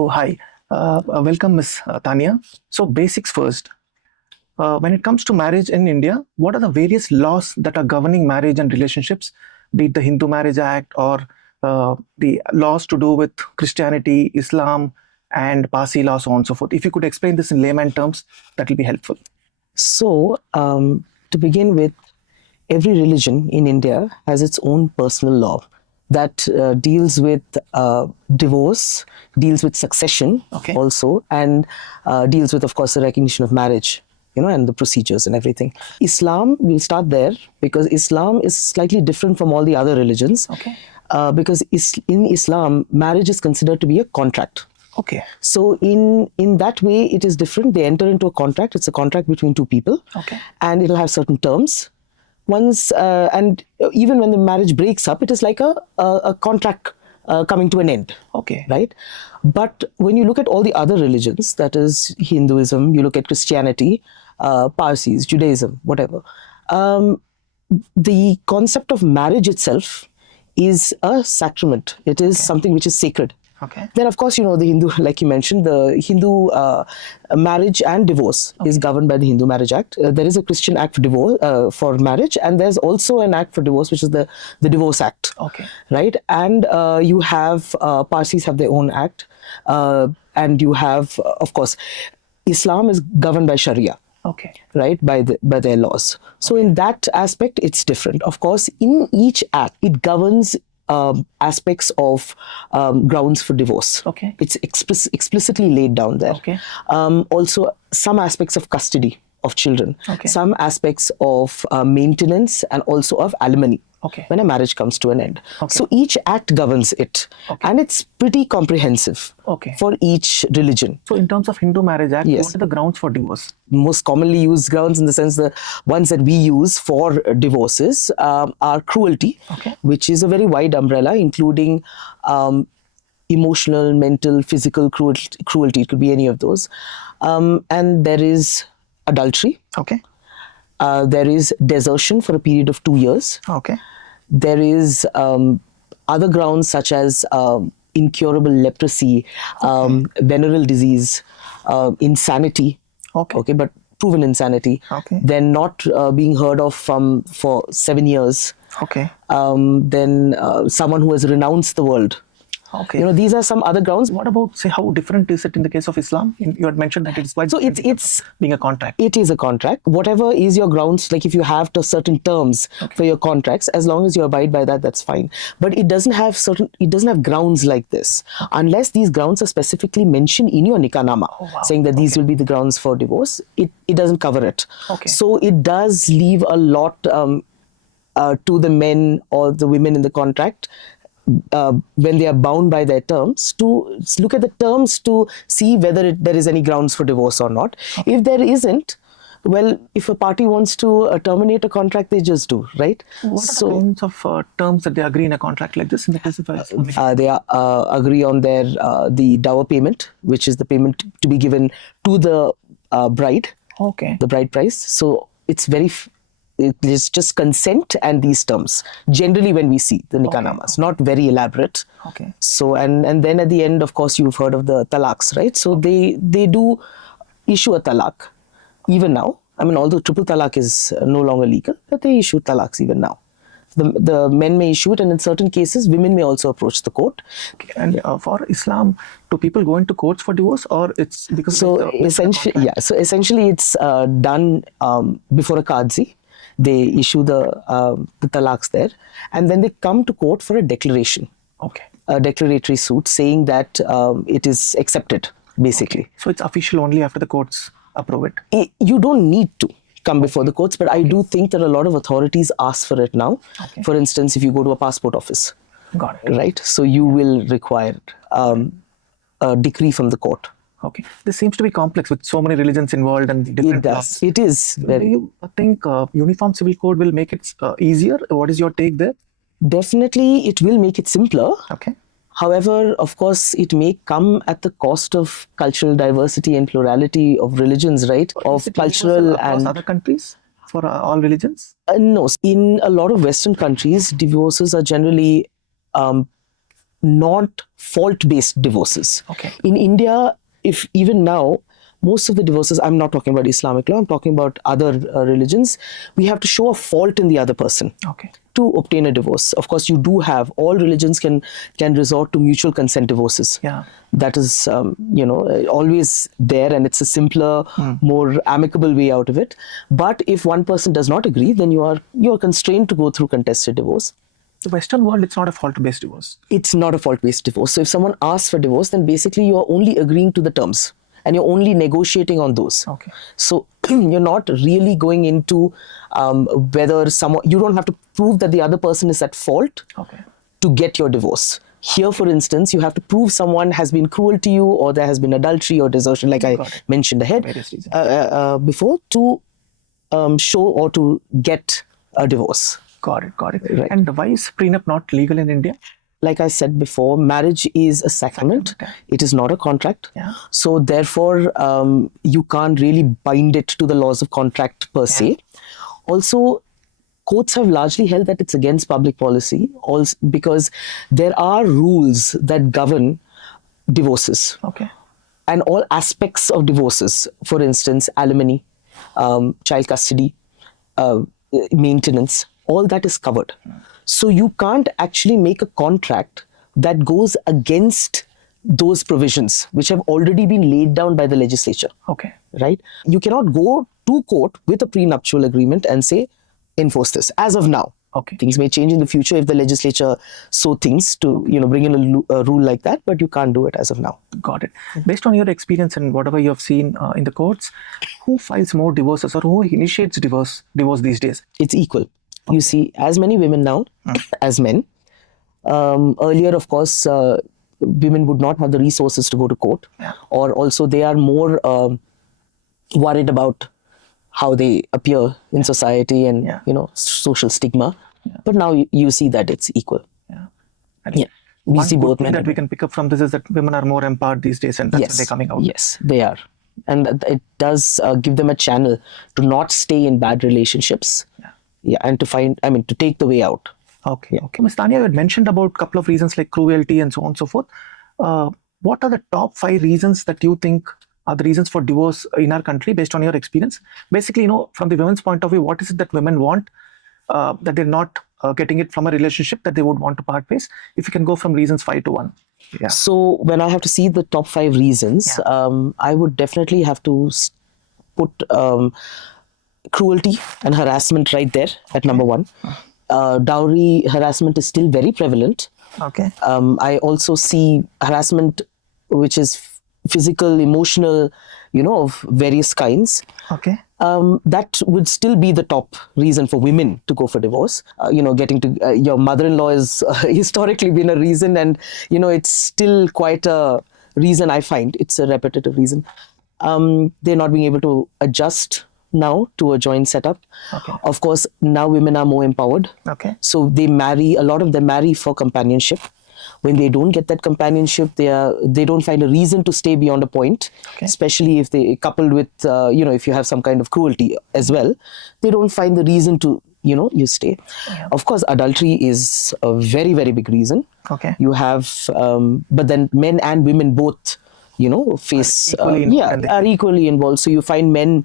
Oh, hi. Welcome, Miss Tanya. So, basics first. When it comes to marriage in India, what are the various laws that are governing marriage and relationships, be it the Hindu Marriage Act or the laws to do with Christianity, Islam, and Parsi law, so on and so forth? If you could explain this in layman terms, that will be helpful. So, to begin with, every religion in India has its own personal law that deals with divorce, deals with succession also, and deals with, of course, the recognition of marriage, and the procedures and everything. Islam, we'll start there because Islam is slightly different from all the other religions. Because in Islam, marriage is considered to be a contract. So in that way, it is different. They enter into a contract. It's a contract between two people, and it'll have certain terms. And even when the marriage breaks up, it is like a contract coming to an end. Right? But when you look at all the other religions, that is Hinduism, you look at Christianity, Parsis, Judaism, whatever, the concept of marriage itself is a sacrament. It is something which is sacred. Then, of course, the Hindu, like you mentioned, the Hindu marriage and divorce is governed by the Hindu Marriage Act. There is a Christian Act for divorce, for marriage, and there's also an act for divorce, which is the Divorce Act. Right? And you have, Parsis have their own act, and you have, of course, Islam is governed by Sharia. Right, by their laws. So in that aspect, it's different. Of course, in each act, it governs aspects of grounds for divorce. It's explicitly laid down there. Also, some aspects of custody of children, some aspects of maintenance, and also of alimony when a marriage comes to an end. So each act governs it, and it's pretty comprehensive for each religion. So in terms of Hindu Marriage Act, what are the grounds for divorce? Most commonly used grounds, in the sense the ones that we use for divorces are cruelty, which is a very wide umbrella, including emotional, mental, physical cruelty. It could be any of those. And there is adultery. There is desertion for a period of 2 years. There is other grounds such as incurable leprosy, venereal disease, insanity. But proven insanity. Then not being heard of for 7 years. Then someone who has renounced the world. These are some other grounds. What about, say, how different is it in the case of Islam? You had mentioned that it's quite it's being a contract. It is a contract. Whatever is your grounds, like if you have certain terms for your contracts, as long as you abide by that, that's fine. But it doesn't have grounds like this unless these grounds are specifically mentioned in your nikah-nama, saying that these will be the grounds for divorce. It doesn't cover it. So it does leave a lot to the men or the women in the contract, when they are bound by their terms, to look at the terms to see whether there is any grounds for divorce or not. If there isn't, well, if a party wants to terminate a contract, they just do, right? What are the kinds of terms that they agree in a contract like this in the case of they agree on the dower payment, which is the payment to be given to the bride, the bride price. So it's it's just consent and these terms. Generally, when we see the nikah-namas, not very elaborate. So and then at the end, of course, you've heard of the talaqs, right? So they do issue a talaq even now. I mean, although triple talaq is no longer legal, but they issue talaqs even now. The men may issue it, and in certain cases, women may also approach the court. And for Islam, do people go into courts for divorce, or it's because essentially, it's done before a qadzi. They issue the talaqs there, and then they come to court for a declaration, a declaratory suit saying that it is accepted, basically. So it's official only after the courts approve it? You don't need to come before the courts, but I do think that a lot of authorities ask for it now. For instance, if you go to a passport office, right? So you will require a decree from the court. This seems to be complex with so many religions involved and different laws. It is. Do you think Uniform Civil Code will make it easier? What is your take there? Definitely, it will make it simpler. However, of course, it may come at the cost of cultural diversity and plurality of religions, right? Of cultural and other countries for all religions? No. In a lot of Western countries, divorces are generally not fault-based divorces. Okay. In India, if even now, most of the divorces, I'm not talking about Islamic law, I'm talking about other religions, we have to show a fault in the other person. Okay. To obtain a divorce. Of course, you do have, all religions can resort to mutual consent divorces. Yeah. That is, always there, and it's a simpler, more amicable way out of it. But if one person does not agree, then you are constrained to go through contested divorce. The Western world, it's not a fault-based divorce. It's not a fault-based divorce. So if someone asks for divorce, then basically you are only agreeing to the terms, and you're only negotiating on those. Okay. So you're not really going into whether you don't have to prove that the other person is at fault to get your divorce. Here, for instance, you have to prove someone has been cruel to you, or there has been adultery or desertion, like I mentioned ahead before, to show or to get a divorce. Got it. Right. And why is prenup not legal in India? Like I said before, marriage is a sacrament. It is not a contract. Yeah. So therefore, you can't really bind it to the laws of contract per se. Also, courts have largely held that it's against public policy, also because there are rules that govern divorces. Okay. And all aspects of divorces, for instance, alimony, child custody, maintenance, all that is covered. So you can't actually make a contract that goes against those provisions which have already been laid down by the legislature. Okay. Right? You cannot go to court with a prenuptial agreement and say, enforce this, as of now. Okay. Things may change in the future if the legislature so thinks to, bring in a rule like that, but you can't do it as of now. Got it. Based on your experience and whatever you have seen in the courts, who files more divorces or who initiates divorce these days? It's equal. Okay. You see as many women now as men. Earlier, of course, women would not have the resources to go to court, or also they are more worried about how they appear in society and social stigma. But now you see that it's equal. We see both men. That we can pick up from this is that women are more empowered these days, and that's what they're coming out. Yes, they are, and it does give them a channel to not stay in bad relationships. And to take the way out. Okay. Ms. Tanya, you had mentioned about a couple of reasons like cruelty and so on and so forth. What are the top 5 reasons that you think are the reasons for divorce in our country based on your experience? Basically, from the women's point of view, what is it that women want that they're not getting it from a relationship that they would want to part ways? If you can go from reasons 5 to 1. Yeah. So when I have to see the top 5 reasons, I would definitely have to put cruelty and harassment right there at number 1. Dowry harassment is still very prevalent. Okay. I also see harassment which is physical, emotional, of various kinds. Okay. That would still be the top reason for women to go for divorce. Getting to your mother-in-law has historically been a reason, and it's still quite a reason. I find it's a repetitive reason. They're not being able to adjust now to a joint setup. Okay. Of course, now women are more empowered. Okay. So a lot of them marry for companionship. When they don't get that companionship, they don't find a reason to stay beyond a point, especially if they coupled with, if you have some kind of cruelty as well, they don't find the reason to, you stay. Yeah. Of course, adultery is a very, very big reason. Okay. You have, but then men and women both, face are equally involved. So you find men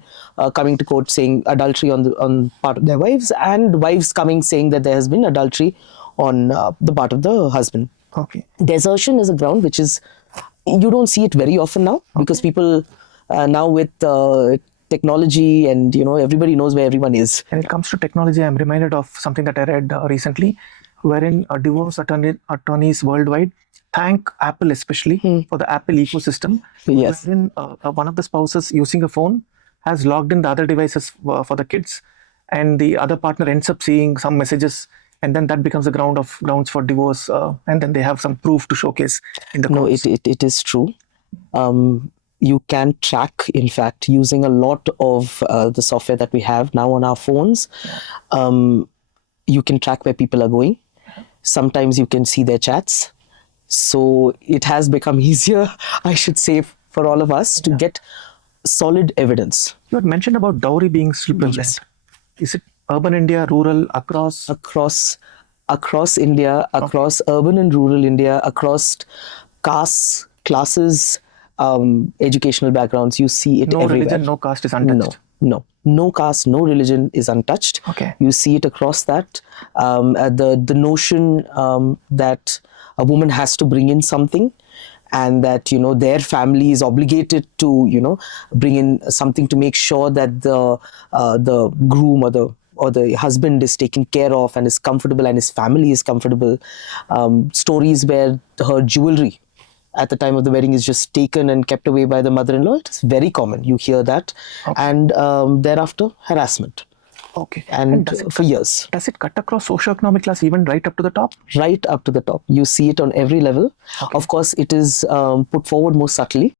coming to court saying adultery on part of their wives, and wives coming saying that there has been adultery on the part of the husband. Okay. Desertion is a ground which is, you don't see it very often now, because people now with technology and everybody knows where everyone is. When it comes to technology, I'm reminded of something that I read recently, wherein divorce attorneys worldwide thank Apple especially for the Apple ecosystem. Yes. Wherein one of the spouses using a phone has logged in the other devices for the kids, and the other partner ends up seeing some messages, and then that becomes the grounds for divorce, and then they have some proof to showcase in the courts. No, it is true. You can track, in fact, using a lot of the software that we have now on our phones. You can track where people are going. Sometimes you can see their chats. So it has become easier, I should say, for all of us to get solid evidence. You had mentioned about dowry being still prevalent. Yes. Is it urban India, rural, across? Across. across India, across urban and rural India, across castes, classes, educational backgrounds. You see it everywhere. No religion, no caste is untouched. No caste, no religion is untouched. Okay. You see it across that. The notion that a woman has to bring in something, and that their family is obligated to bring in something to make sure that the groom or the husband is taken care of and is comfortable and his family is comfortable. Stories where her jewelry at the time of the wedding is just taken and kept away by the mother-in-law. It's very common. You hear that. Okay. And thereafter, harassment. Okay. And for years. Does it cut across socioeconomic class even right up to the top? Right up to the top. You see it on every level. Okay. Of course, it is put forward more subtly.